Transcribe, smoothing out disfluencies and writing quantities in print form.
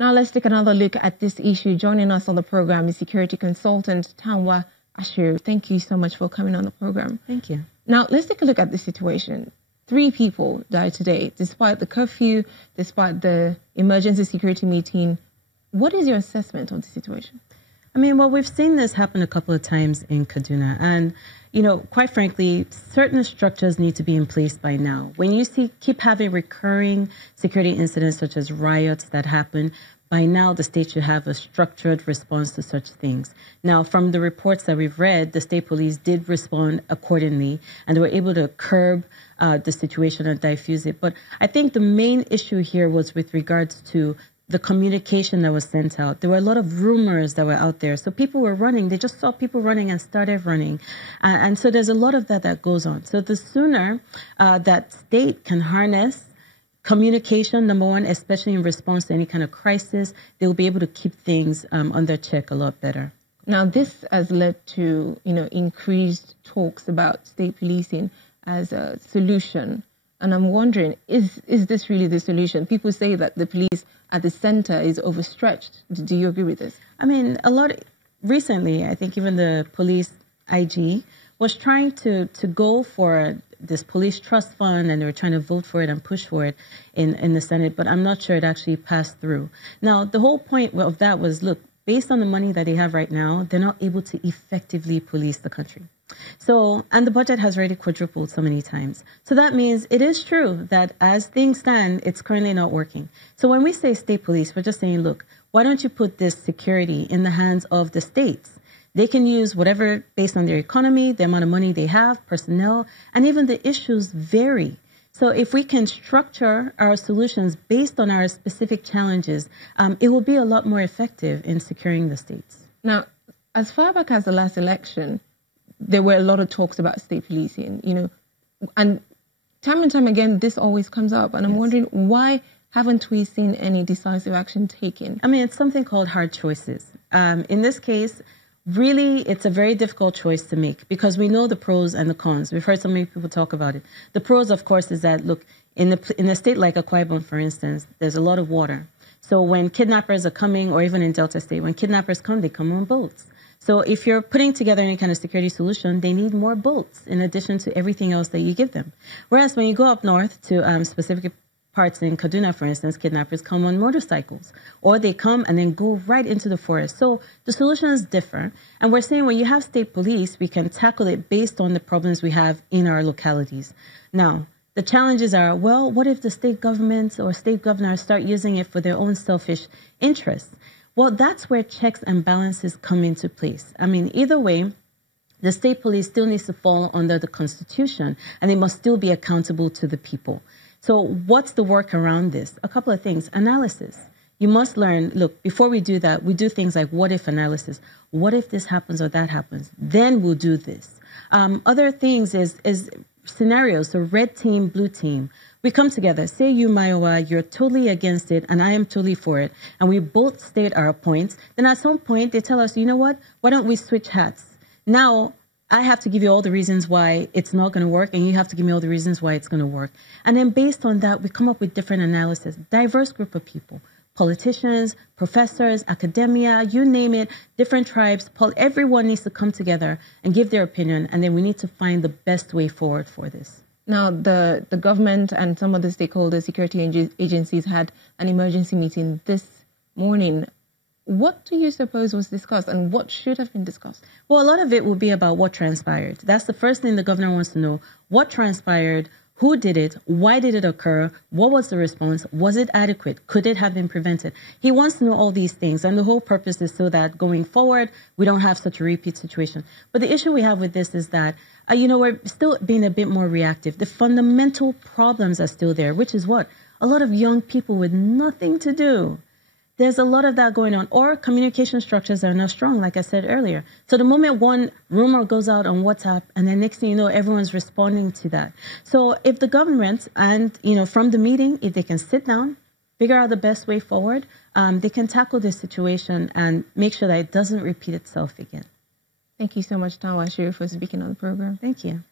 Now let's take another look at this issue. Joining us on the program is security consultant Tanwa Ashiru. Thank you so much for coming on the program. Thank you. Now let's take a look at the situation. 3 people died today, despite the curfew, despite the emergency security meeting. What is your assessment of the situation? I mean, well, we've seen this happen a couple of times in Kaduna. And, you know, quite frankly, certain structures need to be in place by now. When you keep having recurring security incidents such as riots that happen, by now the state should have a structured response to such things. Now, from the reports that we've read, the state police did respond accordingly, and they were able to curb the situation and diffuse it. But I think the main issue here was with regards to the communication that was sent out. There were a lot of rumors that were out there. So people were running. They just saw people running and started running. And so there's a lot of that goes on. So the sooner that state can harness communication, number one, especially in response to any kind of crisis, they'll be able to keep things under check a lot better. Now, this has led to, increased talks about state policing as a solution. And I'm wondering, is this really the solution? People say that the police at the center is overstretched. Do you agree with this? I mean, recently, I think even the police IG was trying to go for this police trust fund, and they were trying to vote for it and push for it in the Senate, but I'm not sure it actually passed through. Now, the whole point of that was, look, based on the money that they have right now, they're not able to effectively police the country. So, and the budget has already quadrupled so many times. So that means it is true that as things stand, it's currently not working. So when we say state police, we're just saying, look, why don't you put this security in the hands of the states? They can use whatever based on their economy, the amount of money they have, personnel, and even the issues vary. So if we can structure our solutions based on our specific challenges, it will be a lot more effective in securing the states. Now, as far back as the last election, there were a lot of talks about state policing, and time again, this always comes up. And I'm wondering, why haven't we seen any decisive action taken? I mean, it's something called hard choices. In this case, really, it's a very difficult choice to make because we know the pros and the cons. We've heard so many people talk about it. The pros, of course, is that, look, in a state like Akwa Ibom, for instance, there's a lot of water. So when kidnappers are coming, or even in Delta State, when kidnappers come, they come on boats. So if you're putting together any kind of security solution, they need more boats in addition to everything else that you give them. Whereas when you go up north to specific parts in Kaduna, for instance, kidnappers come on motorcycles, or they come and then go right into the forest. So the solution is different. And we're saying when you have state police, we can tackle it based on the problems we have in our localities. Now, the challenges are, well, what if the state governments or state governors start using it for their own selfish interests? Well, that's where checks and balances come into place. I mean, either way, the state police still needs to fall under the Constitution, and they must still be accountable to the people. So what's the work around this? A couple of things. Analysis. You must learn, look, before we do that, we do things like what if analysis. What if this happens or that happens? Then we'll do this. Other things is scenarios. So red team, blue team. We come together. Say you, Mayowa, you're totally against it, and I am totally for it. And we both state our points. Then at some point, they tell us, you know what? Why don't we switch hats? Now, I have to give you all the reasons why it's not going to work, and you have to give me all the reasons why it's going to work. And then based on that, we come up with different analysis. Diverse group of people. Politicians, professors, academia, you name it, different tribes. Everyone needs to come together and give their opinion, and then we need to find the best way forward for this. Now, the government and some of the stakeholders, security agencies had an emergency meeting this morning. What do you suppose was discussed, and what should have been discussed? Well, a lot of it will be about what transpired. That's the first thing the governor wants to know. What transpired? Who did it? Why did it occur? What was the response? Was it adequate? Could it have been prevented? He wants to know all these things, and the whole purpose is so that going forward, we don't have such a repeat situation. But the issue we have with this is that, we're still being a bit more reactive. The fundamental problems are still there, which is what? A lot of young people with nothing to do. There's a lot of that going on, or communication structures are not strong, like I said earlier. So the moment one rumor goes out on WhatsApp, and then next thing you know, everyone's responding to that. So if the government and, from the meeting, if they can sit down, figure out the best way forward, they can tackle this situation and make sure that it doesn't repeat itself again. Thank you so much, Tanwa Ashiru, for speaking on the program. Thank you.